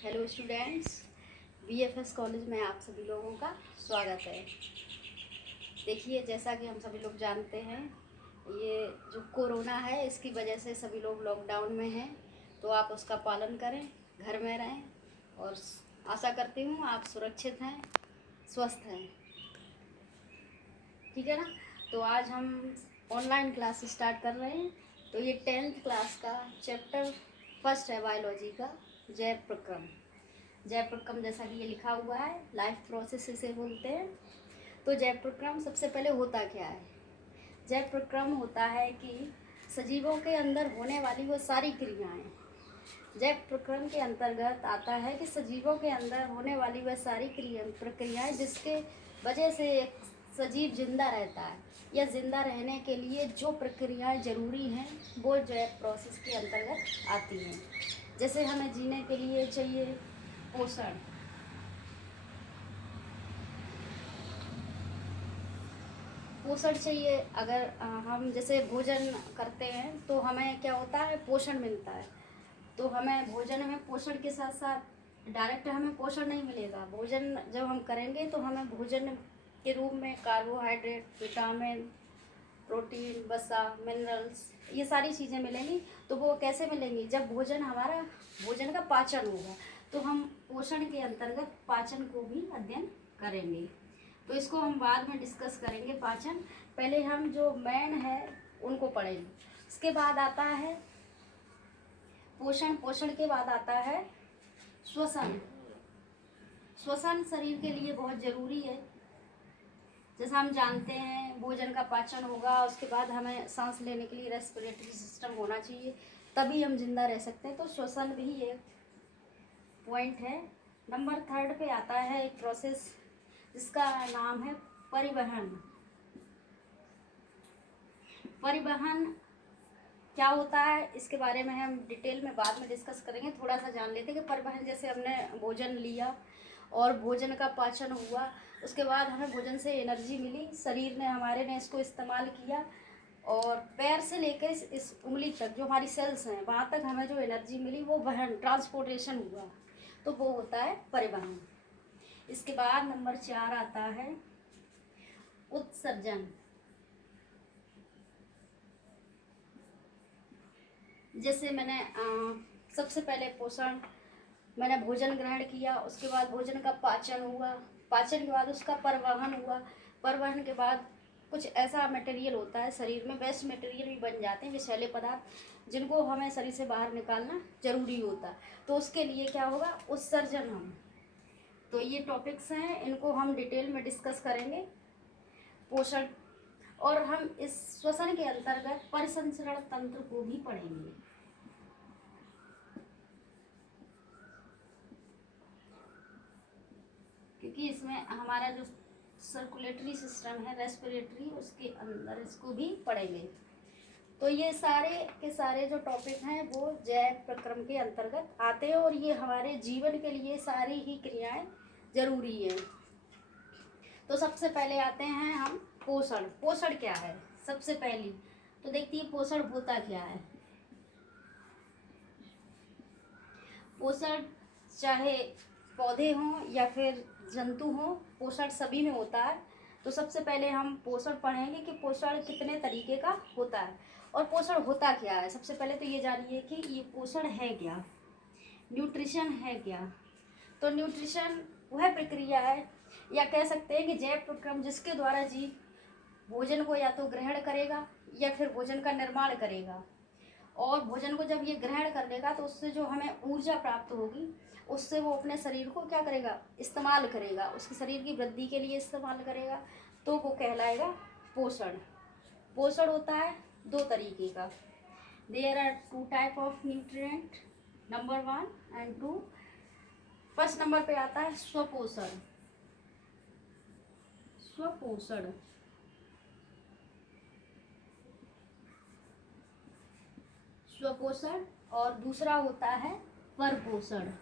Hello students, BFS college में आप सभी लोगों का स्वागत है। देखिए, जैसा कि हम सभी लोग जानते हैं, ये जो कोरोना है इसकी वजह से सभी लोग लॉकडाउन में हैं, तो आप उसका पालन करें, घर में रहें और आशा करती हूँ आप सुरक्षित हैं, स्वस्थ हैं। ठीक है ना। तो आज हम ऑनलाइन क्लास स्टार्ट कर रहे हैं। तो ये 10th क्लास का चैप्टर फर्स्ट है बायोलॉजी का, जैव प्रक्रम। जैव प्रक्रम जैसा कि ये लिखा हुआ है, लाइफ प्रोसेस इसे बोलते हैं। तो जैव प्रक्रम सबसे पहले होता क्या है? जैव प्रक्रम होता है कि सजीवों के अंदर होने वाली वो सारी क्रियाएं। जैव प्रक्रम के अंतर्गत आता है कि सजीवों के अंदर होने वाली वह सारी प्रक्रियाएं जिसके वजह से एक सजीव जिंदा रहता है या जिंदा रहने के लिए जो प्रक्रियाएं जरूरी हैं वो जैव प्रोसेस के अंतर्गत आती हैं। जैसे हमें जीने के लिए चाहिए पोषण। पोषण चाहिए। अगर हम जैसे भोजन करते हैं तो हमें क्या होता है, पोषण मिलता है। तो हमें भोजन में पोषण के साथ साथ डायरेक्ट हमें पोषण नहीं मिलेगा। भोजन जब हम करेंगे तो हमें भोजन के रूप में कार्बोहाइड्रेट, विटामिन, प्रोटीन, वसा, मिनरल्स, ये सारी चीज़ें मिलेंगी। तो वो कैसे मिलेंगी? जब भोजन का पाचन होगा। तो हम पोषण के अंतर्गत पाचन को भी अध्ययन करेंगे। तो इसको हम बाद में डिस्कस करेंगे पाचन। पहले हम जो मेन है उनको पढ़ेंगे। इसके बाद आता है पोषण। पोषण के बाद आता है श्वसन। श्वसन शरीर के लिए बहुत ज़रूरी है। जैसा हम जानते हैं, भोजन का पाचन होगा, उसके बाद हमें सांस लेने के लिए रेस्पिरेटरी सिस्टम होना चाहिए, तभी हम जिंदा रह सकते हैं। तो श्वसन भी एक पॉइंट है। नंबर 3 पे आता है एक प्रोसेस जिसका नाम है परिवहन। परिवहन क्या होता है इसके बारे में हम डिटेल में बाद में डिस्कस करेंगे। थोड़ा सा जान लेते हैं कि परिवहन, जैसे हमने भोजन लिया और भोजन का पाचन हुआ, उसके बाद हमें भोजन से एनर्जी मिली, शरीर ने हमारे ने इसको इस्तेमाल किया और पैर से लेकर इस उंगली तक जो हमारी सेल्स हैं वहाँ तक हमें जो एनर्जी मिली वो वहन, ट्रांसपोर्टेशन हुआ, तो वो होता है परिवहन। इसके बाद नंबर 4 आता है उत्सर्जन। जैसे मैंने सबसे पहले मैंने भोजन ग्रहण किया, उसके बाद भोजन का पाचन हुआ, पाचन के बाद उसका परिवहन हुआ, परिवहन के बाद कुछ ऐसा मटेरियल होता है शरीर में, वेस्ट मटेरियल भी बन जाते हैं, विषैले पदार्थ, जिनको हमें शरीर से बाहर निकालना जरूरी होता है। तो उसके लिए क्या होगा? उत्सर्जन। हम तो ये टॉपिक्स हैं, इनको हम डिटेल में डिस्कस करेंगे। पोषण, और हम इस श्वसन के अंतर्गत परिसंचरण तंत्र को भी पढ़ेंगे। क्योंकि इसमें हमारा जो सर्कुलेटरी सिस्टम है, रेस्पिरेटरी, उसके अंदर इसको भी पढ़ेंगे। तो ये सारे के सारे जो टॉपिक हैं वो जैव प्रक्रम के अंतर्गत आते हैं और ये हमारे जीवन के लिए सारी ही क्रियाएं जरूरी है। तो सबसे पहले आते हैं हम पोषण। पोषण क्या है? सबसे पहली तो देखती है पोषण होता क्या है। पोषण चाहे पौधे हों या फिर जंतु हों, पोषण सभी में होता है। तो सबसे पहले हम पोषण पढ़ेंगे कि पोषण कितने तरीके का होता है और पोषण होता क्या है। सबसे पहले तो ये जानिए कि ये पोषण है क्या, न्यूट्रिशन है क्या। तो न्यूट्रिशन वह प्रक्रिया है, या कह सकते हैं कि जैव प्रक्रम जिसके द्वारा जीव भोजन को या तो ग्रहण करेगा या फिर भोजन का निर्माण करेगा, और भोजन को जब ये ग्रहण कर लेगा तो उससे जो हमें ऊर्जा प्राप्त होगी उससे वो अपने शरीर को क्या करेगा? इस्तेमाल करेगा, उसके शरीर की वृद्धि के लिए इस्तेमाल करेगा, तो वो कहलाएगा पोषण। पोषण होता है 2 तरीके का। There are 2 type of nutrient, number 1 and 2। First number पे आता है स्वपोषण। स्वपोषण स्वपोषण और दूसरा होता है परपोषण।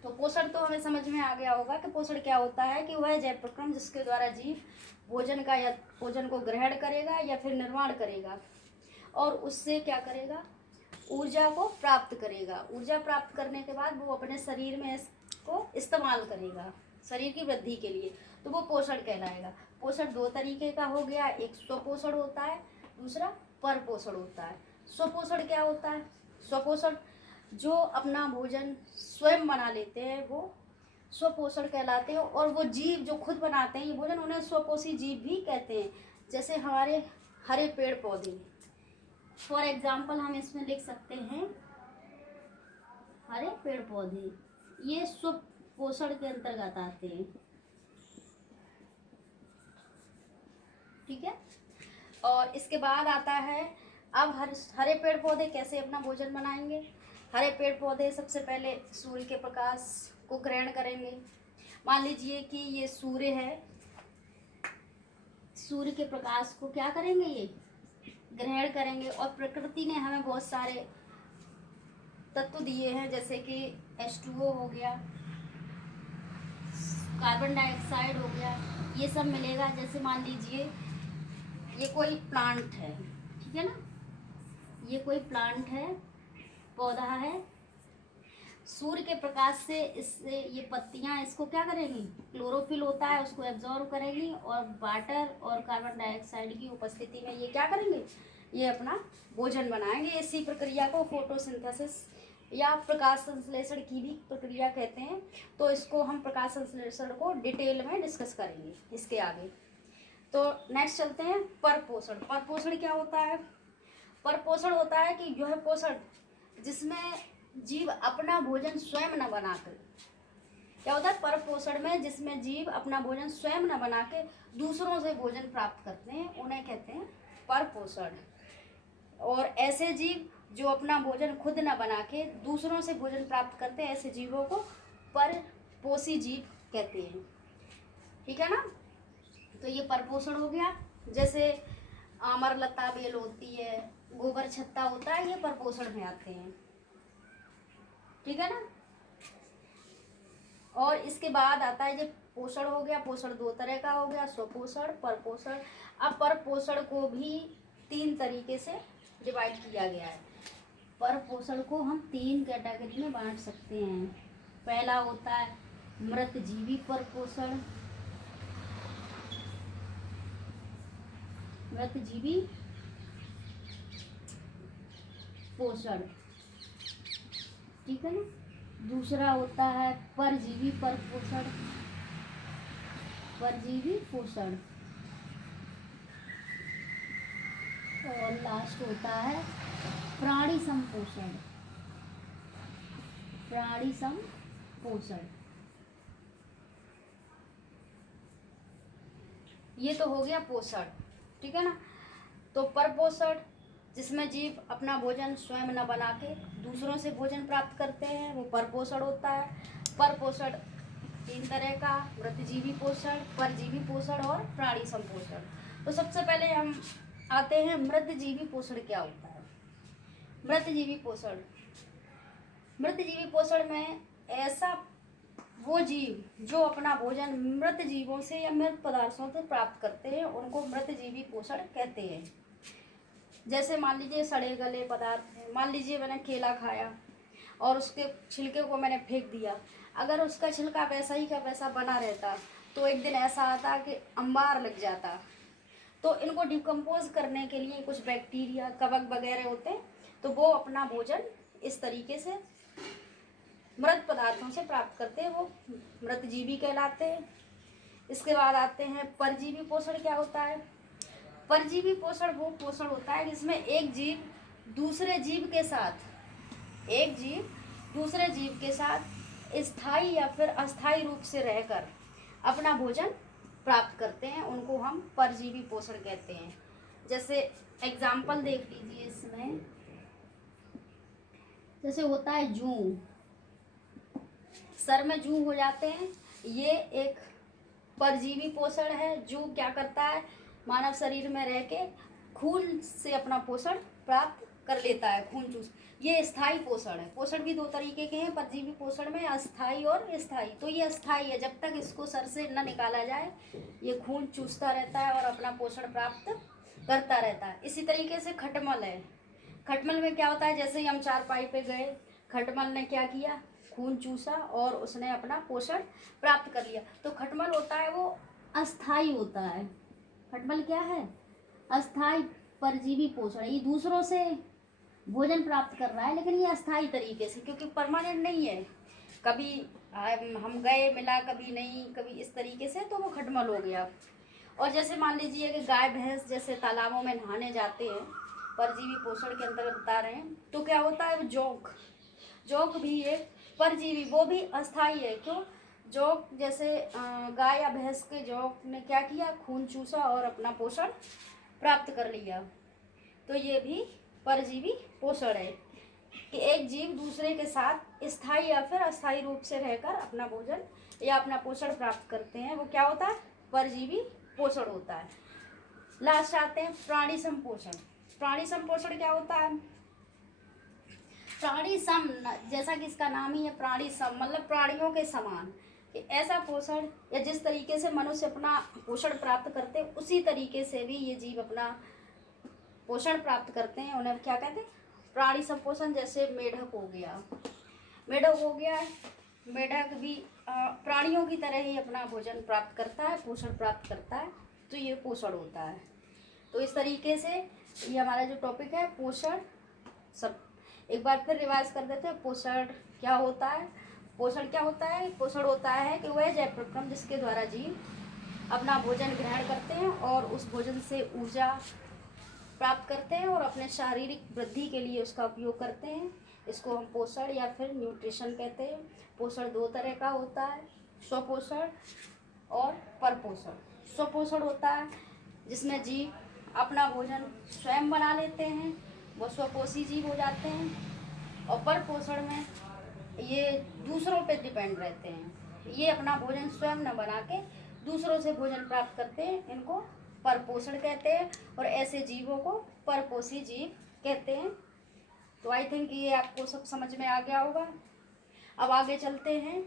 तो पोषण तो हमें समझ में आ गया होगा कि पोषण क्या होता है, कि वह जैव प्रक्रम जिसके द्वारा जीव भोजन को ग्रहण करेगा या फिर निर्माण करेगा, और उससे क्या करेगा, ऊर्जा को प्राप्त करेगा। ऊर्जा प्राप्त करने के बाद वो अपने शरीर में इसको इस्तेमाल करेगा शरीर की वृद्धि के लिए, तो वो पोषण कहलाएगा। पोषण दो तरीके का हो गया, एक स्वपोषण होता है, दूसरा परपोषण होता है। स्वपोषण क्या होता है? स्वपोषण जो अपना भोजन स्वयं बना लेते हैं वो स्वपोषण कहलाते हैं, और वो जीव जो खुद बनाते हैं ये भोजन उन्हें स्वपोषी जीव भी कहते हैं। जैसे हमारे हरे पेड़ पौधे, फॉर एग्जाम्पल हम इसमें लिख सकते हैं हरे पेड़ पौधे, ये स्वपोषण के अंतर्गत आते हैं। ठीक है, और इसके बाद आता है अब हरे पेड़ पौधे कैसे अपना भोजन बनाएंगे। हरे पेड़ पौधे सबसे पहले सूर्य के प्रकाश को ग्रहण करेंगे। मान लीजिए कि ये सूर्य है, सूर्य के प्रकाश को क्या करेंगे, ये ग्रहण करेंगे। और प्रकृति ने हमें बहुत सारे तत्व दिए हैं, जैसे कि H2O हो गया, कार्बन डाइऑक्साइड हो गया, ये सब मिलेगा। जैसे मान लीजिए ये कोई प्लांट है, ठीक है ना, ये कोई प्लांट है, पौधा है, सूर्य के प्रकाश से इससे ये पत्तियां इसको क्या करेंगी, क्लोरोफिल होता है उसको एब्जॉर्व करेंगी, और वाटर और कार्बन डाइऑक्साइड की उपस्थिति में ये क्या करेंगे, ये अपना भोजन बनाएंगे। इसी प्रक्रिया को फोटोसिंथेसिस या प्रकाश संश्लेषण की भी प्रक्रिया कहते हैं। तो इसको हम प्रकाश संश्लेषण को डिटेल में डिस्कस करेंगे इसके आगे। तो नेक्स्ट चलते हैं परपोषण। परपोषण क्या होता है? परपोषण होता है कि जो है पोषण जिसमें जीव अपना भोजन स्वयं न बनाकर, क्या होता है परपोषण में, जिसमें जीव अपना भोजन स्वयं न बना के दूसरों से भोजन प्राप्त करते हैं, उन्हें कहते हैं परपोषण। और ऐसे जीव जो अपना भोजन खुद न बना के दूसरों से भोजन प्राप्त करते हैं, ऐसे जीवों को परपोषी जीव कहते हैं। ठीक है ना, तो ये परपोषण हो गया। जैसे अमरलता बेल होती है, गोबर छत्ता होता है, ये परपोषण में आते हैं। ठीक है ना, और इसके बाद आता है जब पोषण हो गया। पोषण दो तरह का हो गया, स्वपोषण, परपोषण। अब परपोषण को भी 3 तरीके से डिवाइड किया गया है। परपोषण को हम 3 कैटेगरी में बांट सकते हैं। पहला होता है मृतजीवी परपोषण, मृतजीवी पोषण, ठीक है ना। दूसरा होता है परजीवी परपोषण, परजीवी पोषण, और लास्ट होता है प्राणी संपोषण, प्राणी संपोषण। ये तो हो गया पोषण, ठीक है ना। तो परपोषण जिसमें जीव अपना भोजन स्वयं न बना के दूसरों से भोजन प्राप्त करते हैं, वो परपोषण होता है। परपोषण 3 तरह का, मृतजीवी पोषण, परजीवी पोषण और प्राणी संपोषण। तो सबसे पहले हम आते हैं मृतजीवी पोषण क्या होता है। मृतजीवी पोषण, मृतजीवी पोषण में ऐसा वो जीव जो अपना भोजन मृत जीवों से या मृत पदार्थों से प्राप्त करते हैं, उनको मृतजीवी पोषण कहते हैं। जैसे मान लीजिए सड़े गले पदार्थ हैं, मान लीजिए मैंने केला खाया और उसके छिलके को मैंने फेंक दिया, अगर उसका छिलका वैसा ही का वैसा बना रहता तो एक दिन ऐसा आता कि अंबार लग जाता। तो इनको डिकम्पोज करने के लिए कुछ बैक्टीरिया, कवक वगैरह होते हैं, तो वो अपना भोजन इस तरीके से मृत पदार्थों से प्राप्त करते हैं, वो मृतजीवी कहलाते हैं। इसके बाद आते हैं परजीवी पोषण क्या होता है। परजीवी पोषण वो पोषण होता है जिसमें एक जीव दूसरे जीव के साथ, एक जीव दूसरे जीव के साथ स्थायी या फिर अस्थायी रूप से रहकर अपना भोजन प्राप्त करते हैं, उनको हम परजीवी पोषण कहते हैं। जैसे एग्जाम्पल देख लीजिए इसमें, जैसे होता है जूं, सर में जूं हो जाते हैं, ये एक परजीवी पोषण है। जूं क्या करता है, मानव शरीर में रह के खून से अपना पोषण प्राप्त कर लेता है, खून चूस। ये स्थायी पोषण है। पोषण भी 2 तरीके के हैं परजीवी पोषण में, अस्थायी और स्थायी। तो ये अस्थायी है, जब तक इसको सर से न निकाला जाए ये खून चूसता रहता है और अपना पोषण प्राप्त करता रहता है। इसी तरीके से खटमल है। खटमल में क्या होता है, जैसे ही हम चारपाई पे गए, खटमल ने क्या किया, खून चूसा और उसने अपना पोषण प्राप्त कर लिया। तो खटमल होता है वो अस्थाई होता है। खटमल क्या है, अस्थाई परजीवी पोषण। ये दूसरों से भोजन प्राप्त कर रहा है, लेकिन ये अस्थाई तरीके से, क्योंकि परमानेंट नहीं है। कभी हम गए मिला, कभी नहीं, कभी इस तरीके से, तो वो खटमल हो गया। और जैसे मान लीजिए कि गाय भैंस जैसे तालाबों में नहाने जाते हैं, परजीवी पोषण के अंतर्गत बता रहे हैं, तो क्या होता है, जोंक, जोंक भी एक परजीवी, वो भी अस्थाई है। क्यों, जोंक जैसे गाय या भैंस के जोंक ने क्या किया, खून चूसा और अपना पोषण प्राप्त कर लिया। तो ये भी परजीवी पोषण है कि एक जीव दूसरे के साथ स्थायी या फिर अस्थायी रूप से रहकर अपना भोजन या अपना पोषण प्राप्त करते हैं, वो क्या होता है, परजीवी पोषण होता है। लास्ट आते हैं प्राणी संपोषण। प्राणी संपोषण क्या होता है, प्राणी सम, जैसा कि इसका नाम ही है प्राणी सम, मतलब प्राणियों के समान, कि ऐसा पोषण या जिस तरीके से मनुष्य अपना पोषण प्राप्त करते हैं, उसी तरीके से भी ये जीव अपना पोषण प्राप्त करते हैं। उन्हें क्या कहते हैं, प्राणी संपोषण। जैसे मेढक हो गया, मेढक हो गया, मेढक भी प्राणियों की तरह ही अपना भोजन प्राप्त करता है, पोषण प्राप्त करता है, तो ये पोषण होता है। तो इस तरीके से ये हमारा जो टॉपिक है पोषण, सब एक बार फिर रिवाइज कर देते हैं। पोषण क्या होता है, पोषण क्या होता है, पोषण होता है कि वह जैव प्रक्रम जिसके द्वारा जीव अपना भोजन ग्रहण करते हैं और उस भोजन से ऊर्जा प्राप्त करते हैं और अपने शारीरिक वृद्धि के लिए उसका उपयोग करते हैं। इसको हम पोषण या फिर न्यूट्रिशन कहते हैं। पोषण दो तरह का होता है, स्वपोषण और परपोषण। स्वपोषण होता है जिसमें जीव अपना भोजन स्वयं बना लेते हैं, वो स्वपोषी जीव हो जाते हैं। और परपोषण में ये दूसरों पे डिपेंड रहते हैं, ये अपना भोजन स्वयं न बना के दूसरों से भोजन प्राप्त करते हैं, इनको परपोषण कहते हैं। और ऐसे जीवों को परपोषी जीव कहते हैं। तो आई थिंक ये आपको सब समझ में आ गया होगा। अब आगे चलते हैं,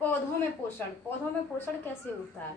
पौधों में पोषण। पौधों में पोषण कैसे होता है,